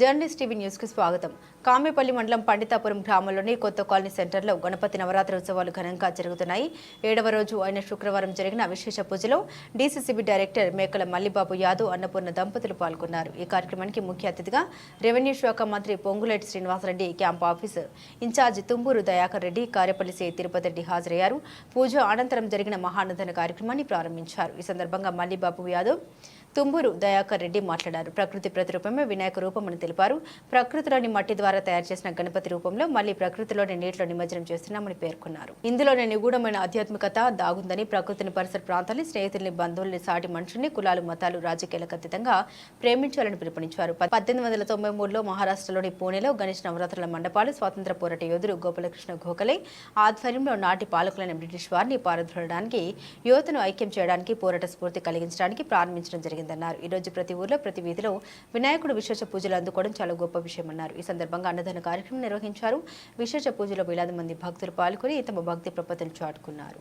Journalist TV news కు స్వాగతం. కామేపల్లి మండలం పండితాపురం గ్రామంలోని కొత్త కాలనీ సెంటర్లో గణపతి నవరాత్రి ఉత్సవాలు ఘనంగా జరుగుతున్నాయి. 7వ రోజు అయిన శుక్రవారం జరిగిన విశేష పూజలో డీసీసీబీ డైరెక్టర్ మేకల మల్లిబాబు యాదవ్ అన్నపూర్ణ దంపతులు పాల్గొన్నారు. ఈ కార్యక్రమానికి ముఖ్య అతిథిగా రెవెన్యూ శాఖ మంత్రి Ponguleti Srinivasa Reddy, camp officer incharge Thumburu Dayakar Reddy, Karyapalli C Tirupati Reddy హాజరయ్యారు. పూజ అనంతరం జరిగిన మహానదన కార్యక్రమాన్ని ప్రారంభించారు. ఈ సందర్భంగా మల్లిబాబు యాదవ్, తుంబూరు దయాకర్ రెడ్డి మాట్లాడారు. ప్రకృతి ప్రతిరూపమే వినాయక రూపమని తెలిపారు. ప్రకృతిలోని మట్టి ద్వారా తయారు చేసిన గణపతి రూపంలో మళ్లీ ప్రకృతిలోని నీటిలో నిమజ్జనం చేస్తున్నామని పేర్కొన్నారు. ఇందులోనే నిగూఢమైన ఆధ్యాత్మికత దాగుందని, ప్రకృతిని, పరిసర ప్రాంతాన్ని, స్నేహితుల్ని, బంధువుల్ని, సాటి మనుషుల్ని కులాలు, మతాలు, రాజకీయాలకు అతీతంగా ప్రేమించాలని పిలుపునిచ్చారు. 1893లో మహారాష్ట్రలోని పూణేలో గణేష్ నవరాత్రుల మండపాలు స్వాతంత్ర పోరాట యోధులు గోపాలకృష్ణ గోఖలే ఆధ్వర్యంలో నాటి పాలకులైన బ్రిటిష్ వారిని పారద్రోలడానికి, యువతను ఐక్యం చేయడానికి, పోరాట స్ఫూర్తి కలిగించడానికి ప్రారంభించడం జరిగిందన్నారు. ఈ రోజు ప్రతి ఊర్లో, ప్రతి వీధిలో వినాయకుడు విశేష పూజలు అందుకోవడం చాలా గొప్ప విషయమన్నారు. ఈ సందర్భంగా అన్నదాన కార్యక్రమం నిర్వహించారు. విశేష పూజలో వేలాది మంది భక్తులు పాల్గొని తమ భక్తి ప్రపత్తులు చాటుకున్నారు.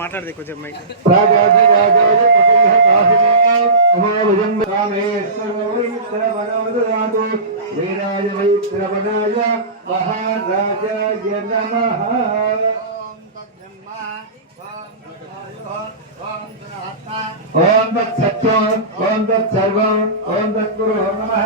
మాట్లాడదే కొంచెం మహారాజాయ నమః. ఓం తత్ సత్యం, ఓం తత్ సర్వం, ఓం తత్ గురు నమః.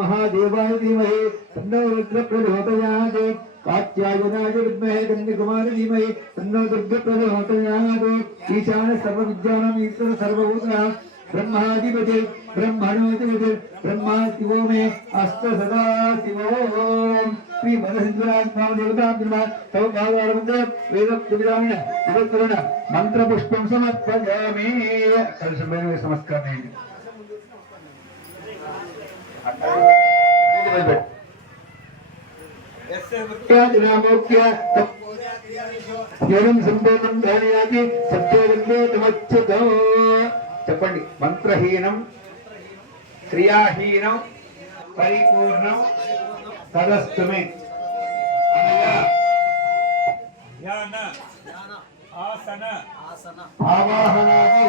महादेवाय धीमहि तन्नो रुद्र प्रचोदयात्. कात्यायनाय विद्महे कन्याकुमारी धीमहि तन्नो दुर्ग प्रचोदयात्. ईशान सर्वविद्यानां ईश्वर सर्वभूतानां ब्रह्माधिपति ब्रह्मणोऽधिपति ब्रह्मा शिवो मे अस्त सदा शिवो. श्री वरसिद्धराज देवता तव भावारविन्द वेद विधान विवरण मंत्र पुष्पं समर्पयामि. नमस्कार. చెప్పండి. మంత్రహీనం, క్రియాహీనం, పరిపూర్ణం తదస్తుమే. ధ్యాన, ఆసన, ఆవాహనాది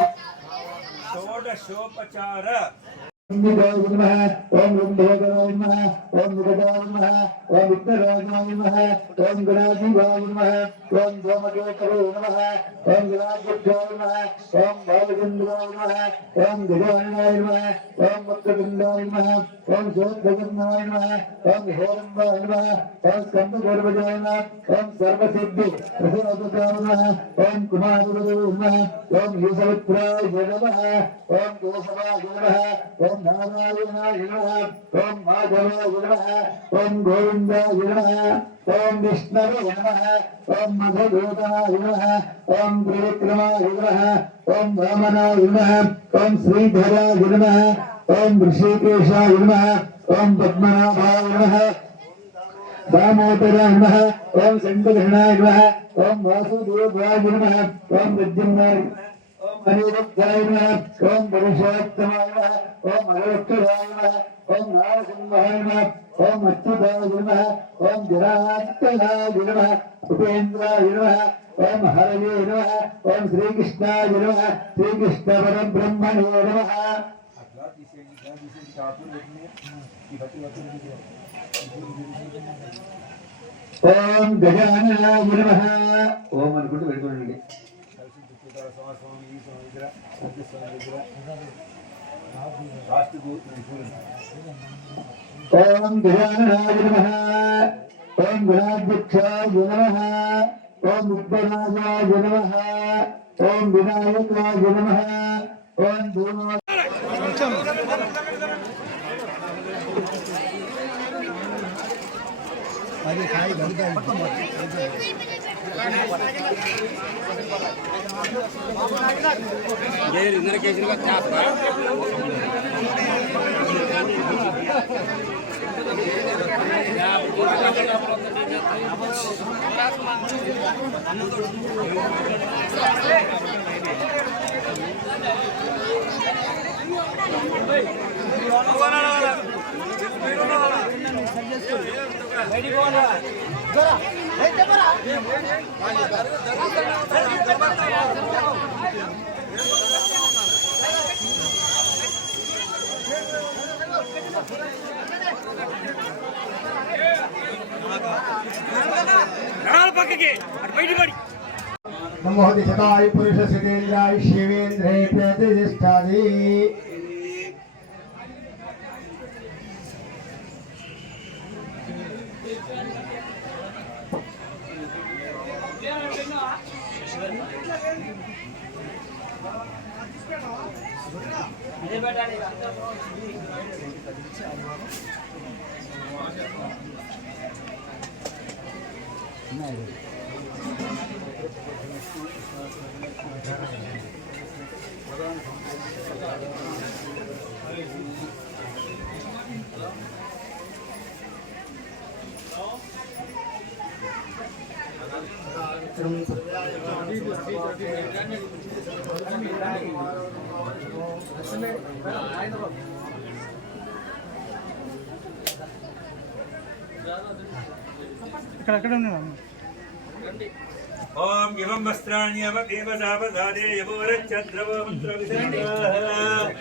షోడశోపచార. ओम नमः, ओम रुद्रभद्राय नमः, ओम निकटाय नमः, ओम विघ्नराजाय नमः, ओम गणाधिपाय नमः, ओम धूमकेतवे नमः, ओम गणाध्यक्षाय नमः, ओम बालचन्द्राय नमः, ओम गजाननाय नमः, ओम वक्रतुण्डाय नमः, ओम शोधगन्नाय नमः, ओम हेरम्बाय नमः, ओम स्कन्दगर्भजाय नमः, ओम सर्वसिद्धि प्रसादकाय नमः, ओम कुमारगुरवे नमः, ओम ईशवत्राय नमः, ओम केशवाय नमः, ओम नारायणाय नमः, ओम माधवाय नमः, ओम गोविन्दाय नमः, ओम विष्णवे नमः, ओम मधुसूदनाय नमः, ओम त्रिविक्रमाय नमः, ओम वामनाय नमः, ओम श्रीधराय नमः, ओम ऋषिकेशाय नमः, ओम पद्मनाभाय नमः, दामोदराय नमः, ओम संकर्षणाय नमः, ओम वासुदेवाय नमः, ओम प्रद्युम्नाय, ओम अनिरुद्धाय नमः, ओम पुरुषोत्तमाय नमः, ओम अरुक्षराय नमः, ओम नारसिंहाय नमः, ओम अच्युताय नमः, ओम जनार्दनाय नमः, उपेन्द्राय नमः, ओम हरये नमः, ओम श्रीकृष्णाय नमः, श्रीकृष्ण परब्रह्मणे नमः. ओम गजाननाय नमः. ओम अनुకుంటూ వెళ్ళిపోండి. ओम गजाननाय नमः, ओम गणाध्यक्षाय नमः, ओम विघ्नराजाय नमः, ओम विनायकाय नमः, ओम धूम. अरे खाई घर का इंदर केजरीवाल नमोति सदाय पुरुष सितेन्द्राय शिवेन्द्रे प्रतिष्ठादि ओम इवं वस्त्राण्यव देव सावधादे यवोरच्चद्रवो मंत्र विसर्गाः